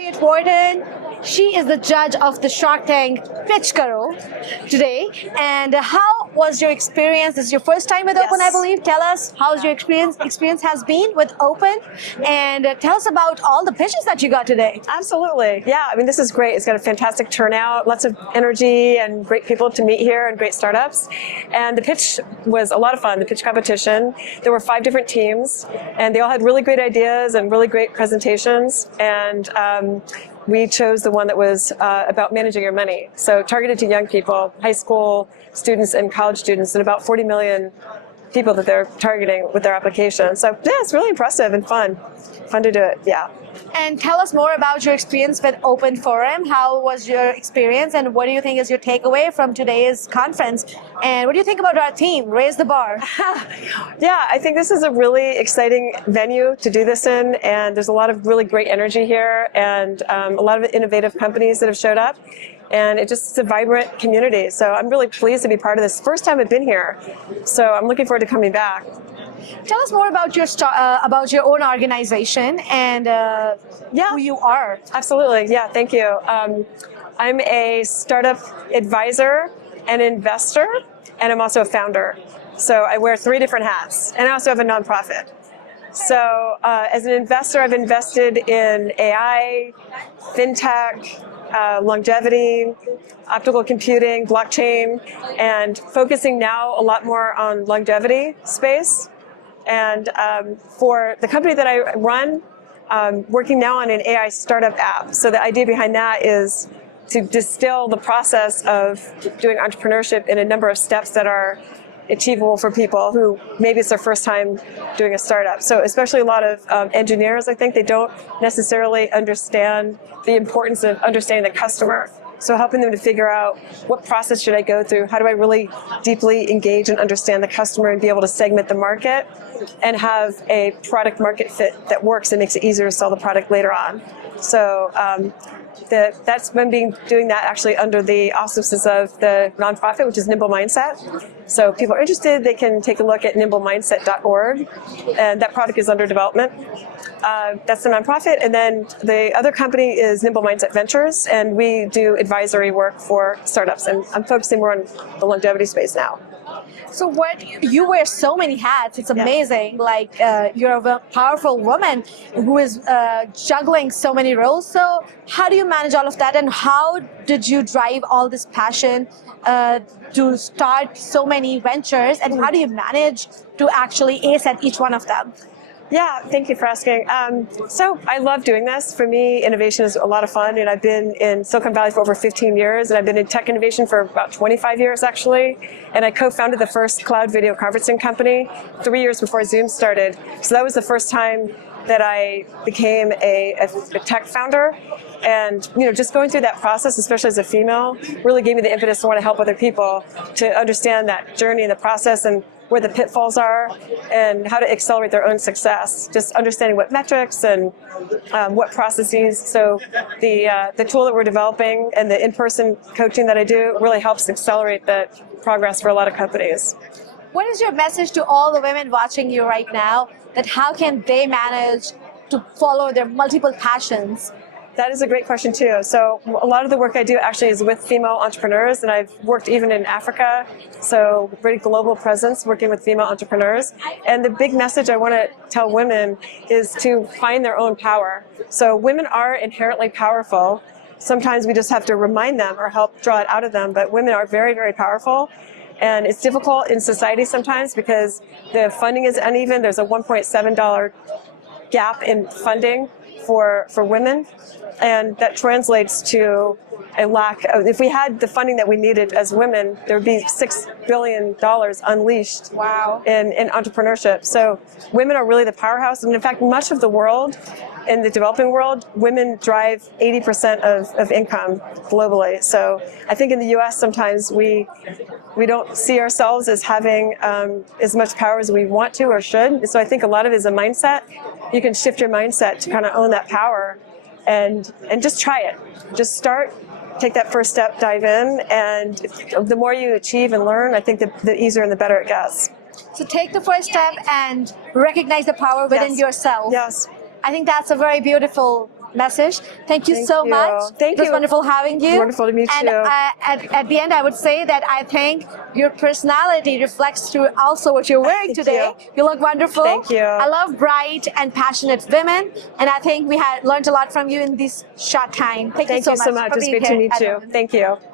Mariette Wharton. She is the judge of the Shark Tank Pitch Karo today. And how was your experience? This is your first time with Open, I believe. Tell us how your experience has been with Open, and tell us about all the pitches that you got today. Absolutely. Yeah, I mean, this is great. It's got a fantastic turnout, lots of energy and great people to meet here and great startups. And the pitch was a lot of fun, the pitch competition. There were 5 different teams, and they all had really great ideas and really great presentations. And we chose the one that was about managing your money. So targeted to young people, high school students and college students, and about 40 million people that they're targeting with their application. So yeah, it's really impressive and fun. Fun to do it, yeah. And tell us more about your experience with Open Forum. How was your experience, and what do you think is your takeaway from today's conference? And what do you think about our theme, Raise the Bar? Yeah, I think this is a really exciting venue to do this in, and there's a lot of really great energy here, and a lot of innovative companies that have showed up. And it's a vibrant community. So I'm really pleased to be part of this. First time I've been here. So I'm looking forward to coming back. Tell us more about your own organization and who you are. Absolutely. Yeah, thank you. I'm a startup advisor and investor, and I'm also a founder. So I wear 3 different hats, and I also have a nonprofit. So as an investor, I've invested in AI, fintech, longevity, optical computing, blockchain, and focusing now a lot more on longevity space. And for the company that I run, working now on an AI startup app. So the idea behind that is to distill the process of doing entrepreneurship in a number of steps that are achievable for people who maybe it's their first time doing a startup. So especially a lot of engineers, I think they don't necessarily understand the importance of understanding the customer. So helping them to figure out what process should I go through, how do I really deeply engage and understand the customer and be able to segment the market and have a product market fit that works and makes it easier to sell the product later on. So that's been doing that actually under the auspices of the nonprofit, which is NIMBLE Mindset. So if people are interested, they can take a look at nimblemindset.org, and that product is under development. That's the nonprofit, and then the other company is NIMBLE Mindset Ventures, and we do advisory work for startups, and I'm focusing more on the longevity space now. So you wear so many hats, it's amazing. Yeah. Like you're a powerful woman who is juggling so many roles. So how do you manage all of that, and how did you drive all this passion to start so many ventures, and how do you manage to actually ace at each one of them? Yeah, thank you for asking. So I love doing this. For me, innovation is a lot of fun, and I've been in Silicon Valley for over 15 years, and I've been in tech innovation for about 25 years, actually. And I co-founded the first cloud video conferencing company 3 years before Zoom started. So that was the first time that I became a tech founder. And just going through that process, especially as a female, really gave me the impetus to want to help other people to understand that journey and the process and where the pitfalls are and how to accelerate their own success. Just understanding what metrics and what processes. So the tool that we're developing and the in-person coaching that I do really helps accelerate the progress for a lot of companies. What is your message to all the women watching you right now, that how can they manage to follow their multiple passions? That is a great question too. So a lot of the work I do actually is with female entrepreneurs, and I've worked even in Africa, so very global presence working with female entrepreneurs. And the big message I want to tell women is to find their own power. So women are inherently powerful. Sometimes we just have to remind them or help draw it out of them, but women are very, very powerful. And it's difficult in society sometimes because the funding is uneven. There's a $1.7 gap in funding for women, and that translates to a lack of, if we had the funding that we needed as women, there would be $6 billion unleashed in entrepreneurship. So women are really the powerhouse, and in fact, much of the world, in the developing world, women drive 80% of income globally. So I think in the US sometimes we don't see ourselves as having as much power as we want to or should. So I think a lot of it is a mindset. You can shift your mindset to kind of own that power and just try it. Just start, take that first step, dive in, and the more you achieve and learn, I think the easier and the better it gets. So take the first step and recognize the power within yourself. Yes. I think that's a very beautiful message. Thank you Thank so you. much. Thank It was you. wonderful having you. Wonderful to meet and, you. At the end, I would say that I think your personality reflects through also what you're wearing Thank today. You look wonderful. Thank you. I love bright and passionate women, and I think we had learned a lot from you in this short time. Thank you Thank so you much. so much. for It's being great to here meet at you. Open. Thank you.